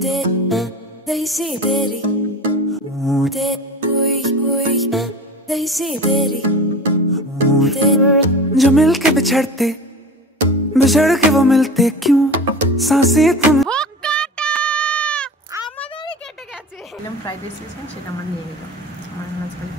जो मिलके बिछड़ते बिछड़ के वो मिलते क्यों सांसें थम আমাদেরই কেটে গেছে এরকম ফ্রাইড রাইস দিয়েছেন সেটা আমার নিয়ে নিল আমার husband.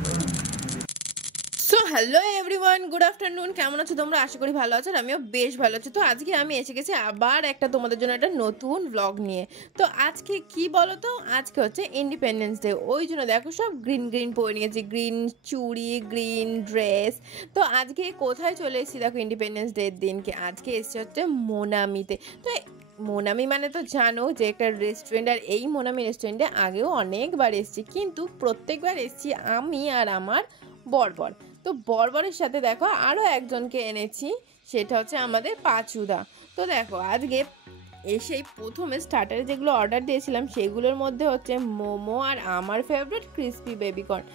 So hello everyone, good afternoon. কেমন আছো তোমরা? আশা করি ভালো আছো, আর আমিও বেশ ভালো আছি। তো আজকে আমি এসে গেছি আবার একটা তোমাদের জন্য একটা নতুন ব্লগ নিয়ে। তো আজকে কি বলো তো, আজকে হচ্ছে ইন্ডিপেন্ডেন্স ডে, ওই জন্য দেখো সব গ্রিন গ্রিন পরে নিয়েছি, গ্রিন চুড়ি, গ্রিন ড্রেস। তো আজকে কোথায় চলে এসেছি দেখো ইন্ডিপেন্ডেন্স ডের দিনকে, আজকে এসেছি হচ্ছে মোনামিতে। তো মোনামি মানে তো জানো যে একটা রেস্টুরেন্ট, আর এই মোনামি রেস্টুরেন্টে আগেও অনেকবার এসেছি, কিন্তু প্রত্যেকবার এসেছি আমি আর আমার বরবর। তো বরবরের সাথে দেখো আরও একজনকে এনেছি, সেটা হচ্ছে আমাদের পাঁচুদা। তো দেখো আজকে এসেই প্রথমে স্টার্টারে যেগুলো অর্ডার দিয়েছিলাম সেগুলোর মধ্যে হচ্ছে মোমো, আর আমার ফেভারিট ক্রিসপি বেবিকর্ন।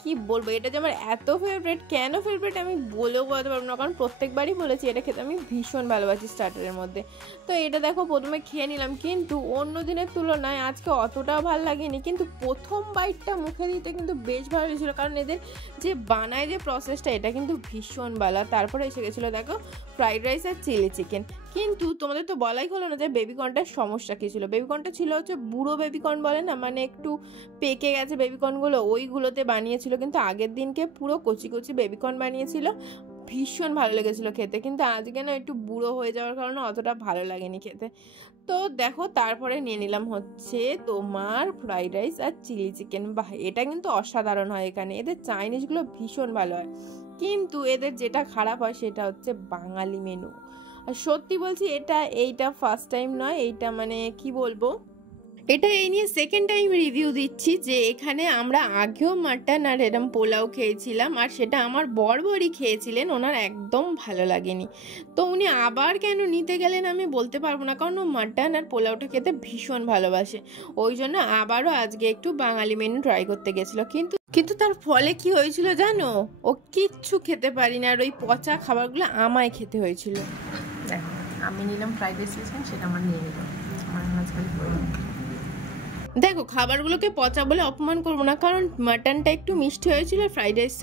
কি বলবো, এটা যে আমার এত ফেভারিট, কেন ফেভারিট আমি বলেও বলতে পারবো না, কারণ প্রত্যেকবারই বলেছি এটা খেতে আমি ভীষণ ভালোবাসি স্টার্টারের মধ্যে। তো এটা দেখো প্রথমে খেয়ে নিলাম, কিন্তু অন্য দিনের তুলনায় আজকে অতটাও ভালো লাগেনি, কিন্তু প্রথম বাইটটা মুখে দিতে কিন্তু বেশ ভালো লেগেছিলো, কারণ এদের যে বানায় যে প্রসেসটা এটা কিন্তু ভীষণ ভালো। তারপরে এসে গেছিলো দেখো ফ্রাইড রাইস আর চিলি চিকেন। কিন্তু তোমাদের তো বলাই হলো না যে বেবিকর্নটার সমস্যা কী ছিল। বেবিকর্নটা ছিল হচ্ছে বুড়ো বেবিকর্ন বলে না, মানে একটু পেকে গেছে বেবিকর্নগুলো, ওইগুলোতে বানিয়েছিল, কিন্তু আগের দিনকে পুরো কচি কচি বেবিকর্ন বানিয়েছিল, ভীষণ ভালো লেগেছিলো খেতে। কিন্তু আজকে না একটু বুড়ো হয়ে যাওয়ার কারণে অতটা ভালো লাগেনি খেতে। তো দেখো তারপরে নিয়ে নিলাম হচ্ছে তোমার ফ্রাইড রাইস আর চিলি চিকেন। বাহ, এটা কিন্তু অসাধারণ হয় এখানে, এদের চাইনিজগুলো ভীষণ ভালো হয়। কিন্তু এদের যেটা খারাপ হয় সেটা হচ্ছে বাঙালি মেনু। আর সত্যি বলছি এইটা ফার্স্ট টাইম নয়, এইটা মানে কি বলবো, এটা এই নিয়ে সেকেন্ড টাইম রিভিউ দিচ্ছি যে এখানে আমরা আগেও মাটন আর এরম পোলাও খেয়েছিলাম, আর সেটা আমার বরবরই খেয়েছিলেন, ওনার একদম ভালো লাগেনি। তো উনি আবার কেন নিতে গেলেন আমি বলতে পারবো না, কারণ ও মাটন আর পোলাওটা খেতে ভীষণ ভালোবাসে, ওই জন্য আবারও আজকে একটু বাঙালি মেনু ট্রাই করতে গেছিলো। কিন্তু তার ফলে কি হয়েছিল জানো, ও কিচ্ছু খেতে পারি না, আর ওই পচা খাবারগুলো আমায় খেতে হয়েছিল। দেখো আমি নিলাম ফ্রাইড রাইস, সেটা আমার নিয়ে নিল আমার হাজবেন্ড। দেখো খাবারগুলোকে পচা বলে অপমান করবো না, কারণ মাটনটা একটু মিষ্টি হয়েছিল, ফ্রাইড রাইস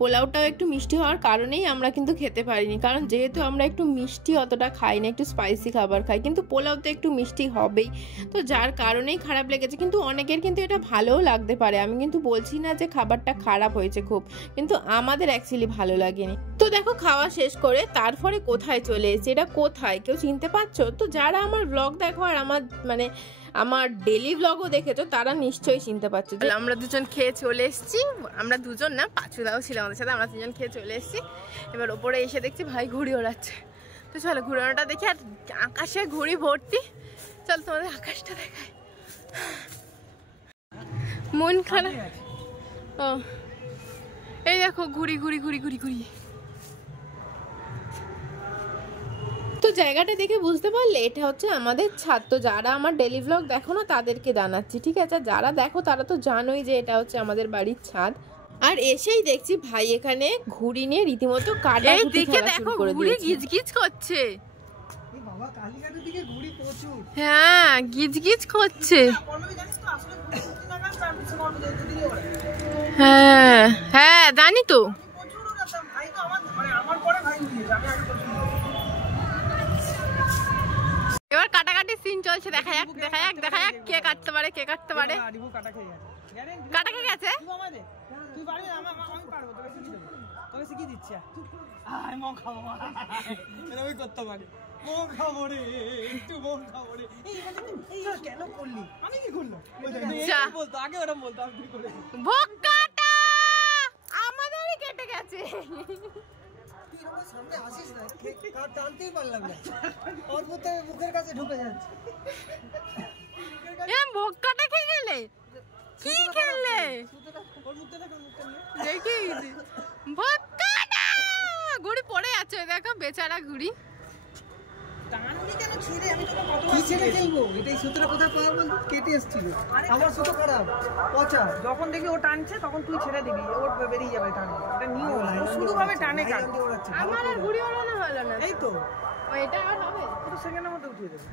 পোলাওটাও একটু মিষ্টি হওয়ার কারণেই আমরা কিন্তু খেতে পারিনি, কারণ যেহেতু আমরা একটু মিষ্টি অতটা খাই না, একটু স্পাইসি খাবার খাই, কিন্তু পোলাও তো একটু মিষ্টি হবেই, তো যার কারণেই খারাপ লেগেছে। কিন্তু অনেকের কিন্তু এটা ভালোও লাগতে পারে, আমি কিন্তু বলছি না যে খাবারটা খারাপ হয়েছে খুব, কিন্তু আমাদের অ্যাকচুয়ালি ভালো লাগেনি। তো দেখো খাওয়া শেষ করে তারপরে কোথায় চলে এসেছে, এটা কোথায় কেউ চিনতে পারছো? তো যারা আমার ব্লগ দেখো আর আমার ডেলি ব্লগও দেখেছো তারা নিশ্চয়ই চিনতে পারছো যে আমরা দুজন খেয়ে চলে এসেছি। আমরা দুজন না, পাঁচুদাও ছিল আমাদের সাথে, আমরা তিনজন খেয়ে চলে এসেছি। এবার ওপরে এসে দেখছি ভাই ঘুড়ি ওড়াচ্ছে, তো চলো ঘুড়ি ওড়াটা দেখি, আর আকাশে ঘুড়ি ভর্তি। চল তোমাদের আকাশটা দেখায়, মন খারাপ। ও এই দেখো ঘুড়ি ঘুড়ি ঘুড়ি ঘুড়ি ঘুড়ি। তো জায়গাটা দেখে বুঝতে পারলে এটা হচ্ছে আমাদের ছাদ। তো যারা আমার ডেলি ব্লগ দেখো না তাদেরকে জানাচ্ছি, ঠিক আছে? যারা দেখো তারা তো জানোই যে এটা হচ্ছে আমাদের বাড়ির ছাদ। আর এসেই দেখছি ভাই এখানে ঘুড়ি নিয়ে রীতিমতো কাটাকুটি খেলা শুরু করে দিয়েছে। গিজগিজ করছে, হ্যাঁ গিজগিজ করছে, হ্যাঁ হ্যাঁ জানি তো। এবার কাটাকাটি সিন চলছে, দেখা যাক কে কাটতে পারে কাটা খেয়ে গেছে। আমাদেরই কেটে গেছে, সামনে আসিস না, কাট টানতেই পারলাম না, ওর মুখের কাছে ঢুকে যাচ্ছে। ভোক্কাটা খেয়ে গেলে কি খেললে দেখি, ভোক্কাটা ঘুড়ি পড়ে যাচ্ছে, দেখো বেচারা ঘুড়ি। টানলি কেন ছিঁড়ে? আমি তোকে কত কি ছিঁড়ে খেলবো? এটাই সুতোটা কোথায় পাওয়া বলতো? কেটে এসেছিল, আমার সুতো খারাপ পচা। যখন দেখি ও টানছে তখন তুই ছেড়ে দিবি, ওর বেরিয়ে যাবে টানে। এটা নিও না, শুরু ভাবে টানে কাট। আমার আর ঘুড়ি ওড়ানো হলো না, এই তো এটা আর হবে, পুরো সেকেন্ডের মধ্যে উঠিয়ে দেবে।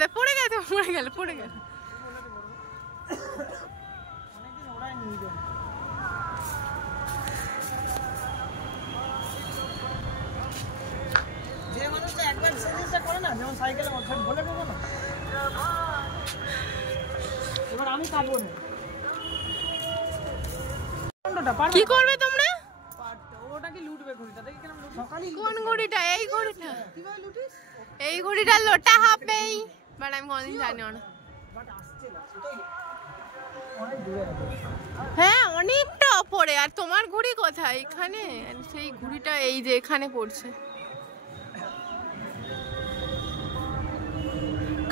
দেখ পড়ে গেছে, পড়ে গেল। যে মানুষ একবার সেন্সটা করে না, যেমন সাইকেলে বলে দেবো না, এবার আমি কাটবো না। কি করবে তোমরা? ওটা কি লুটবে ঘড়িটা? দেখি কেন সকালে কোন ঘড়িটা? এই ঘড়িটা? কিভাবে লুটিস? এই ঘড়িটা লোটা হবেই, বাট আমি কোনদিন জানিও না। বাট আসছে না, সেটাই অনেক দূরে আছে। হ্যাঁ অনেকটা ওপরে। আর তোমার ঘড়ি কোথায়? এখানে। সেই ঘড়িটা এই যে এখানে পড়ছে,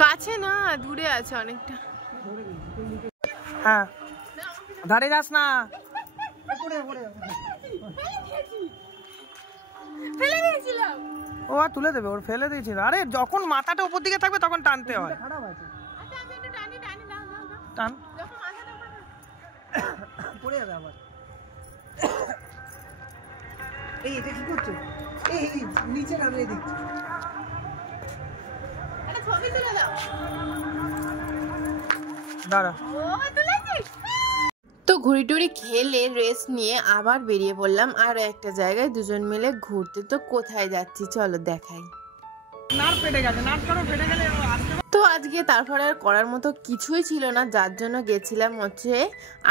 কাছে না, দূরে আছে অনেকটা। হ্যাঁ ধারে যাস না, ফেলে দিয়েছিলাম। ও আর তুলে দেবে, ওর ফেলে দিয়েছিল। আরে যখন মাথাটা উপর দিকে থাকবে তখন টানতে হয়। আচ্ছা আমি একটু টানি দাও। টান, যখন মাথাটা উপরে পড়ে যাবে আবার। এই এটা কি করছো? এই নিচে নামিয়ে দিচ্ছি। একটা ছবি তুলে দাও। দাঁড়া। ও তুলেছিস? তো ঘুড়ি টুড়ি খেলে রেস্ট নিয়ে আবার বেরিয়ে পড়লাম আরো একটা জায়গায় দুজন মিলে ঘুরতে। তো কোথায় যাচ্ছি চলো দেখাই। নাট ফেটে গেছে, নাট কারো ফেটে গেলে আসতে। তো আজকে তারপরে আর করার মতো কিছুই ছিল না, যার জন্য গেছিলাম হচ্ছে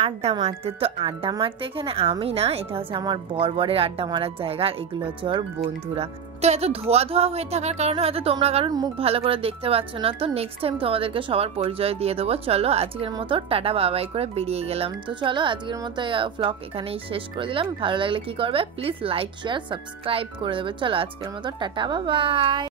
আড্ডা মারতে। তো আড্ডা মারতে এখানে আমি না, এটা হচ্ছে আমার বরের আড্ডা মারার জায়গা, আর এগুলো হচ্ছে ওর বন্ধুরা। তো এত ধোয়া হয়ে থাকার কারণে হয়তো তোমরা কারোর মুখ ভালো করে দেখতে পাচ্ছ না। তো নেক্সট টাইম তোমাদেরকে সবার পরিচয় দিয়ে দেবো। চলো আজকের মতো টাটা বাবাই করে বেরিয়ে গেলাম। তো চলো আজকের মতো ব্লগ এখানেই শেষ করে দিলাম। ভালো লাগলে কি করবে, প্লিজ লাইক শেয়ার সাবস্ক্রাইব করে দেবে। চলো আজকের মতো টাটা বাবাই।